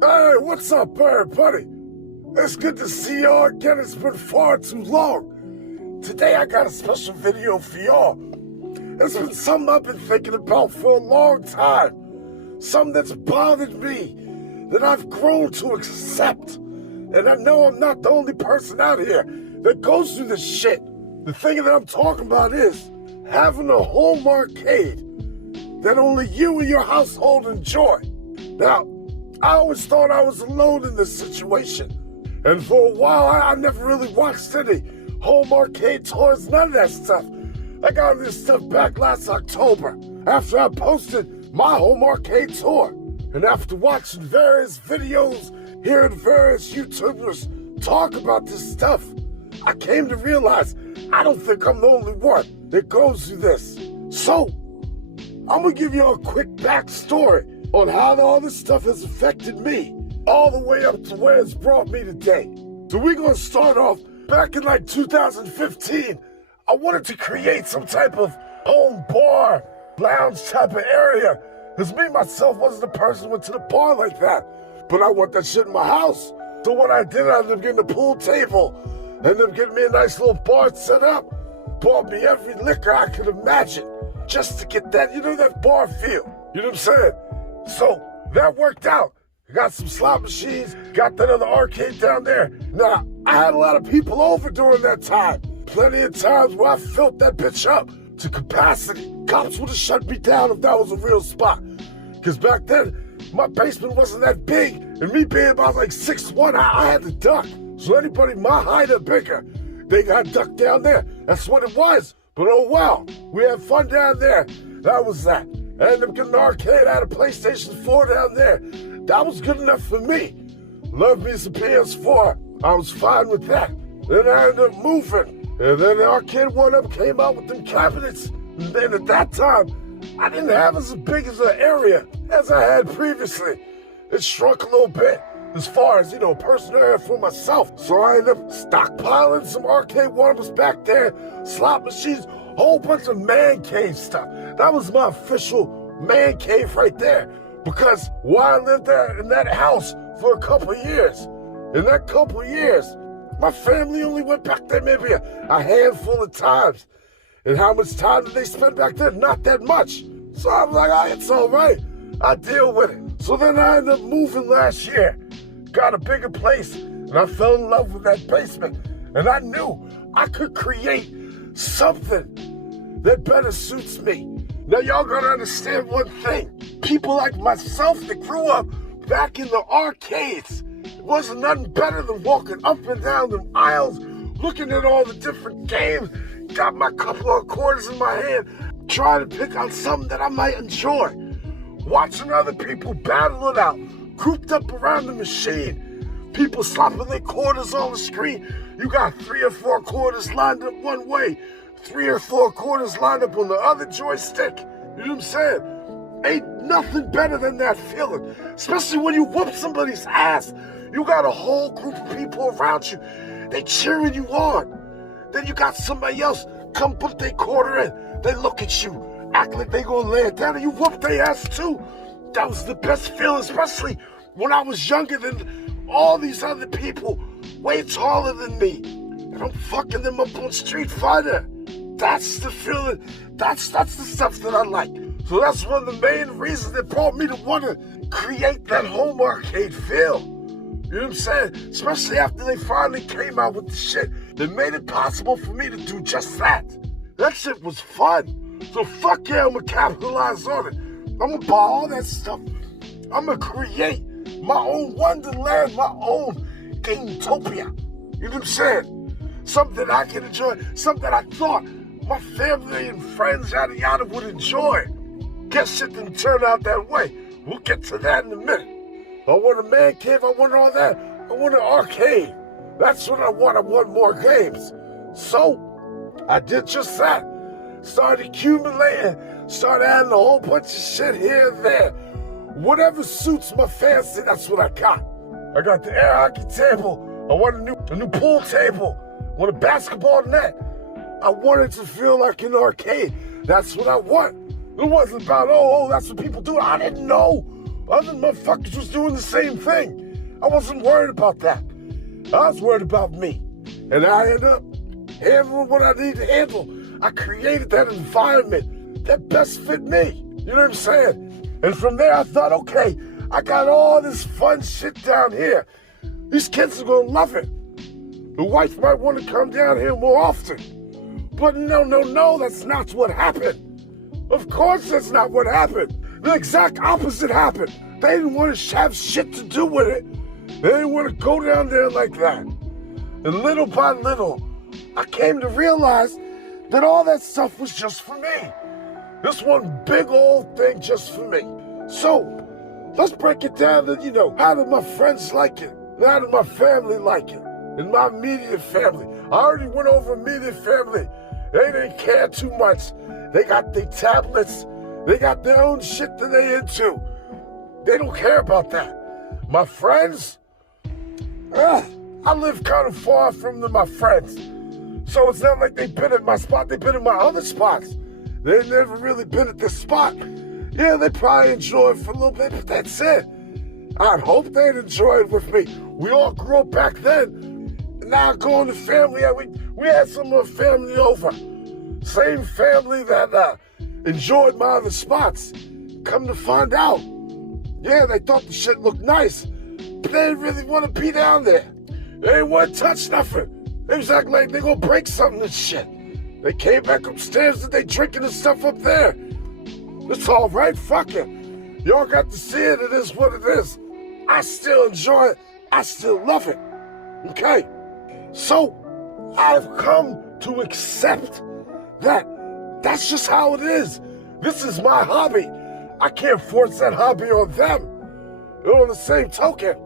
Hey, what's up, everybody? It's good to see y'all again. It's been far too long. Today I got a special video for y'all. It's been something I've been thinking about for a long time. Something that's bothered me, that I've grown to accept. And I know I'm not the only person out here that goes through this shit. The thing that I'm talking about is having a home arcade that only you and your household enjoy. Now, I always thought I was alone in this situation. And for a while, I never really watched any home arcade tours, none of that stuff. I got this stuff back last October after I posted my home arcade tour. And after watching various videos, hearing various YouTubers talk about this stuff, I came to realize I don't think I'm the only one that goes through this. So, I'm gonna give you a quick backstory on how all this stuff has affected me, all the way up to where it's brought me today. So we're gonna start off back in like 2015. I wanted to create some type of home bar, lounge type of area, because me myself wasn't the person who went to the bar like that. But I want that shit in my house. So what I did, I ended up getting a pool table, ended up getting me a nice little bar set up, bought me every liquor I could imagine, just to get that, that bar feel. You know what I'm saying? So that worked out. I got some slot machines, got that other arcade down there. Now, I had a lot of people over during that time. Plenty of times where I filled that bitch up to capacity. Cops would have shut me down if that was a real spot. Because back then, my basement wasn't that big, and me being about like 6'1", I had to duck. So anybody my height or bigger, they got ducked down there. That's what it was. But oh wow, we had fun down there. That was that. I ended up getting an arcade. I had a PlayStation 4 down there. That was good enough for me. Loved me some PS4. I was fine with that. Then I ended up moving. And then the arcade one-up came out with them cabinets. And then at that time, I didn't have as big as an area as I had previously. It shrunk a little bit as far as, personal area for myself. So I ended up stockpiling some arcade one-ups back there, slot machines, whole bunch of man cave stuff. That was my official man cave right there. Because while I lived there in that house for a couple of years, in that couple of years, my family only went back there maybe a handful of times. And how much time did they spend back there? Not that much. So I was like, it's all right. I deal with it. So then I ended up moving last year. Got a bigger place, and I fell in love with that basement. And I knew I could create something that better suits me. Now y'all gotta understand one thing. People like myself that grew up back in the arcades, it wasn't nothing better than walking up and down them aisles, looking at all the different games, got my couple of quarters in my hand, trying to pick out something that I might enjoy. Watching other people battle it out, grouped up around the machine, people slapping their quarters on the screen. You got 3 or 4 quarters lined up one way, 3 or 4 quarters lined up on the other joystick. You know what I'm saying? Ain't nothing better than that feeling. Especially when you whoop somebody's ass. You got a whole group of people around you. They cheering you on. Then you got somebody else come put their quarter in. They look at you, act like they gonna lay it down, and you whoop their ass too. That was the best feeling, especially when I was younger than all these other people, way taller than me. And I'm fucking them up on Street Fighter. That's the feeling, that's the stuff that I like. So that's one of the main reasons that brought me to want to create that home arcade feel. You know what I'm saying? Especially after they finally came out with the shit that made it possible for me to do just that. That shit was fun. So fuck yeah, I'm gonna capitalize on it. I'm gonna buy all that stuff. I'm gonna create my own Wonderland, my own Gametopia. You know what I'm saying? Something that I can enjoy, something that I thought my family and friends, yada yada, would enjoy. Guess it didn't turn out that way. We'll get to that in a minute. I want a man cave, I want all that. I want an arcade. That's what I want. I want more games. So, I did just that. Started accumulating, started adding a whole bunch of shit here and there. Whatever suits my fancy, that's what I got. I got the air hockey table. I want a new pool table. I want a basketball net. I want it to feel like an arcade. That's what I want. It wasn't about, oh, that's what people do. I didn't know Other motherfuckers was doing the same thing. I wasn't worried about that. I was worried about me. And I ended up handling what I needed to handle. I created that environment that best fit me. You know what I'm saying? And from there I thought, okay, I got all this fun shit down here. These kids are gonna love it. The wife might want to come down here more often. But no, that's not what happened. Of course that's not what happened. The exact opposite happened. They didn't want to have shit to do with it. They didn't want to go down there like that. And little by little, I came to realize that all that stuff was just for me. This one big old thing just for me. So, let's break it down to, how did my friends like it? How did my family like it? And my immediate family. I already went over immediate family. They didn't care too much. They got their tablets. They got their own shit that they into. They don't care about that. My friends, I live kind of far from my friends. So it's not like they've been at my spot. They've been at my other spots. They've never really been at this spot. Yeah, they probably enjoy it for a little bit, but that's it. I'd hope they'd enjoy it with me. We all grew up back then. Now going to family, we had some of the family over. Same family that enjoyed my other spots. Come to find out, yeah, they thought the shit looked nice, but they didn't really want to be down there. They didn't want to touch nothing. They was acting like they gonna break something and shit. They came back upstairs and they drinking the stuff up there. It's all right, fuck it. Y'all got to see it, it is what it is. I still enjoy it, I still love it, okay? So, I've come to accept that that's just how it is. This is my hobby. I can't force that hobby on them. And on the same token,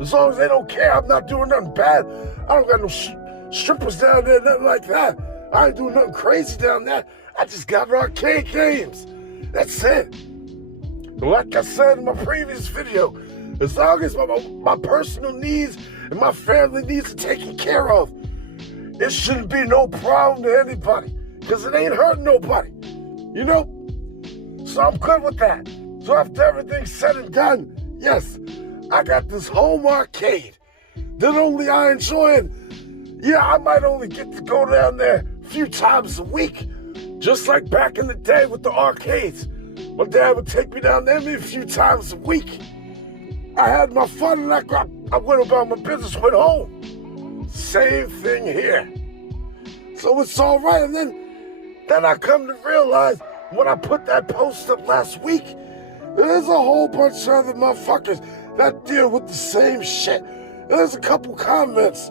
as long as they don't care, I'm not doing nothing bad. I don't got no strippers down there, nothing like that. I ain't doing nothing crazy down there. I just got arcade games. That's it. Like I said in my previous video, as long as my personal needs and my family needs are taken care of, it shouldn't be no problem to anybody, because it ain't hurting nobody, So I'm good with that. So after everything's said and done, yes, I got this home arcade that only I enjoy. And yeah, I might only get to go down there a few times a week, just like back in the day with the arcades. My dad would take me down there maybe a few times a week. I had my fun and I went about my business, went home. Same thing here. So it's all right. And then I come to realize when I put that post up last week, there's a whole bunch of other motherfuckers that deal with the same shit. And there's a couple comments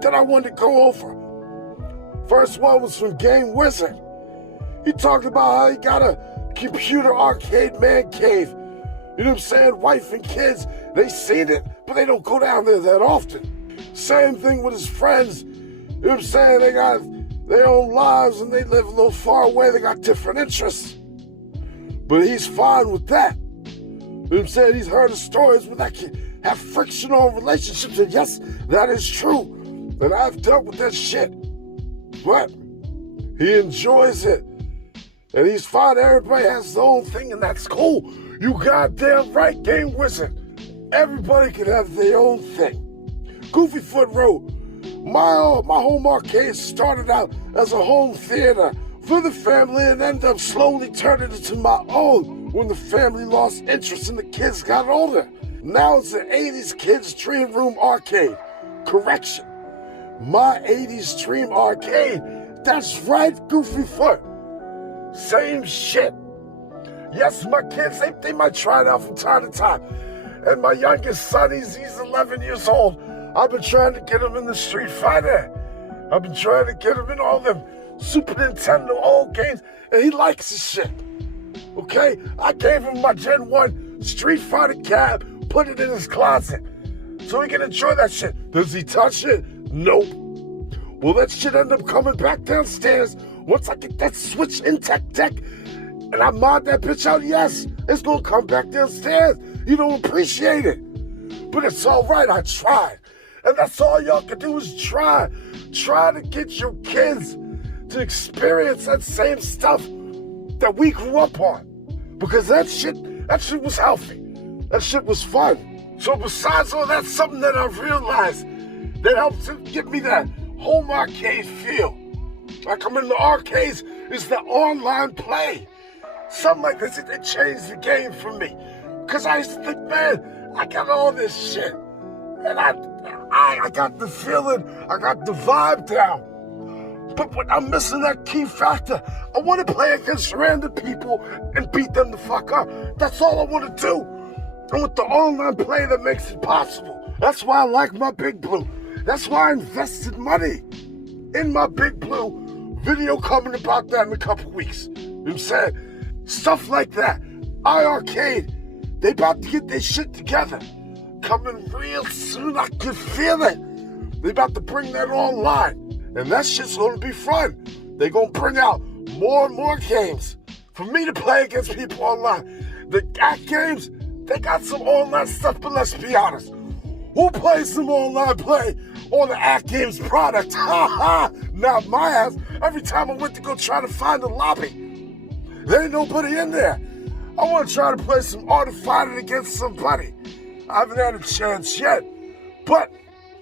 that I wanted to go over. First one was from Game Wizard. He talked about how he got a computer arcade man cave. You know what I'm saying? Wife and kids, they seen it, but they don't go down there that often. Same thing with his friends. You know what I'm saying? They got their own lives and they live a little far away. They got different interests. But he's fine with that. You know what I'm saying? He's heard of stories where that can have frictional relationships. And yes, that is true. And I've dealt with that shit. But he enjoys it. And he's fine. Everybody has their own thing, and that's cool. You goddamn right, Game Wizard. Everybody can have their own thing. Goofyfoot wrote, my home arcade started out as a home theater for the family and ended up slowly turning into my own when the family lost interest and the kids got older. Now it's an 80s kids dream room arcade. Correction. My 80s dream arcade. That's right, Goofyfoot. Same shit. Yes, my kids, they might try it out from time to time. And my youngest son, he's 11 years old. I've been trying to get him in the Street Fighter. I've been trying to get him in all them Super Nintendo old games, and he likes this shit. Okay? I gave him my Gen 1 Street Fighter cab, put it in his closet, so he can enjoy that shit. Does he touch it? Nope. Well, that shit end up coming back downstairs once I get that Switch Intech deck and I mod that bitch out. Yes, it's gonna come back downstairs. You don't appreciate it. But it's all right, I tried. And that's all y'all can do is try. Try to get your kids to experience that same stuff that we grew up on. Because that shit was healthy. That shit was fun. So besides all that, something that I realized that helps to give me that home arcade feel. Like I'm in the arcades, is the online play. Something like this, it changed the game for me. Cause I used to think, man, I got all this shit. And I got the feeling, I got the vibe down. But when I'm missing that key factor, I want to play against random people and beat them the fuck up. That's all I want to do. And with the online play that makes it possible. That's why I like my Big Blue. That's why I invested money in my Big Blue. Video coming about that in a couple weeks. You know what I'm saying? Stuff like that. iArcade, they about to get their shit together. Coming real soon, I can feel it. They about to bring that online. And that shit's gonna be fun. They gonna bring out more and more games for me to play against people online. The act games, they got some online stuff, but let's be honest. Who plays some online play on the act games product? Ha ha! Not my ass. Every time I went to go try to find a lobby, there ain't nobody in there. I want to try to play some Art of Fighting against somebody. I haven't had a chance yet, but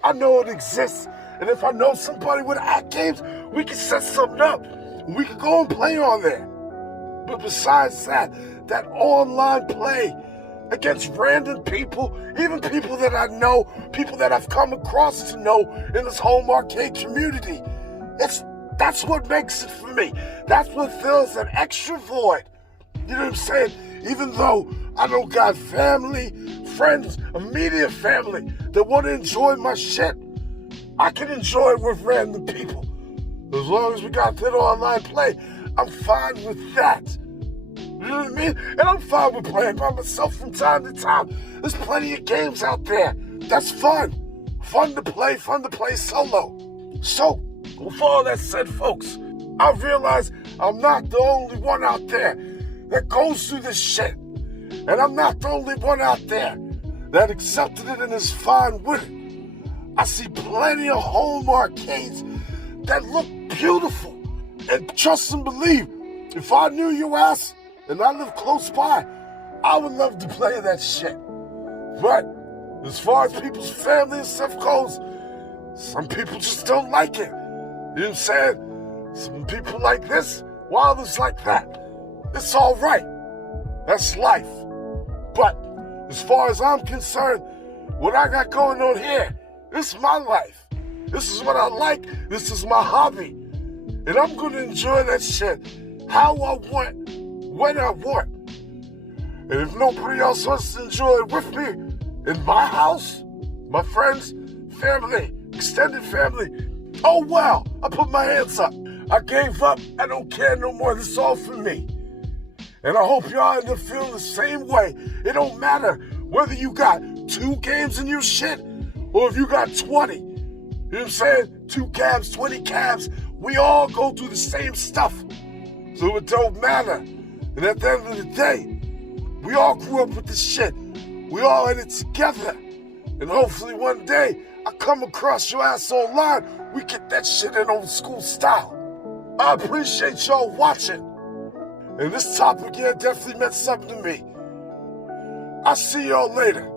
I know it exists. And if I know somebody with act games, we can set something up. We can go and play on there. But besides that, that online play against random people, even people that I know, people that I've come across to know in this home arcade community, that's what makes it for me. That's what fills that extra void. You know what I'm saying? Even though I don't got family, friends, immediate family that want to enjoy my shit, I can enjoy it with random people. As long as we got that online play, I'm fine with that. You know what I mean? And I'm fine with playing by myself from time to time. There's plenty of games out there. That's fun. Fun to play solo. So, with all that said, folks, I realize I'm not the only one out there that goes through this shit. And I'm not the only one out there that accepted it and is fine with it. I see plenty of home arcades that look beautiful. And trust and believe, if I knew your ass and I live close by, I would love to play that shit. But as far as people's family and stuff goes, some people just don't like it. You know what I'm saying? Some people like this, while others like that. It's all right. That's life. But as far as I'm concerned, what I got going on here, this is my life. This is what I like. This is my hobby. And I'm going to enjoy that shit how I want, when I want. And if nobody else wants to enjoy it with me, in my house, my friends, family, extended family, oh well, I put my hands up. I gave up. I don't care no more. This is all for me. And I hope y'all end up feeling the same way. It don't matter whether you got 2 games in your shit or if you got 20. You know what I'm saying? 2 cabs, 20 cabs. We all go through the same stuff. So it don't matter. And at the end of the day, we all grew up with this shit. We all in it together. And hopefully one day, I come across your ass online, we get that shit in old school style. I appreciate y'all watching. And this topic here definitely meant something to me. I'll see y'all later.